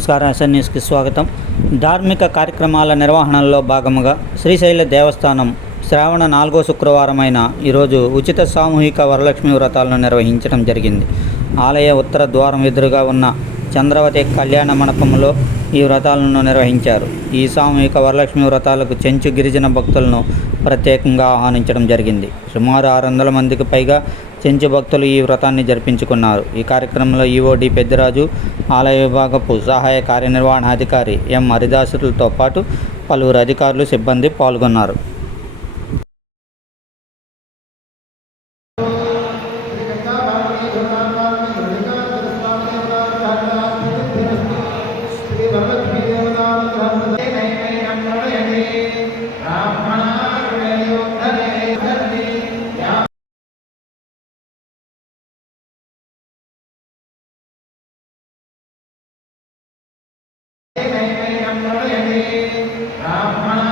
నమస్కారం. ఎస్ఎన్ న్యూస్కి స్వాగతం. ధార్మిక కార్యక్రమాల నిర్వహణలో భాగముగా శ్రీశైల దేవస్థానం శ్రావణ 4వ శుక్రవారమైన ఈరోజు ఉచిత సామూహిక వరలక్ష్మి వ్రతాలను నిర్వహించడం జరిగింది. ఆలయ ఉత్తర ద్వారం ఎదురుగా ఉన్న చంద్రవతి కళ్యాణ మండపంలో ఈ వ్రతాలను నిర్వహించారు. ఈ సామూహిక వరలక్ష్మి వ్రతాలకు చెంచు గిరిజన భక్తులను ప్రత్యేకంగా ఆహ్వానించడం జరిగింది. సుమారు 600 మందికి పైగా చెంచు భక్తులు ఈ వ్రతాన్ని జరిపించుకున్నారు. ఈ కార్యక్రమంలో ఈవోడి పెద్దిరాజు, ఆలయ విభాగపు సహాయ కార్యనిర్వహణాధికారి ఎం హరిదాసులతో పాటు పలువురు అధికారులు, సిబ్బంది పాల్గొన్నారు. బ్రాహ్మణ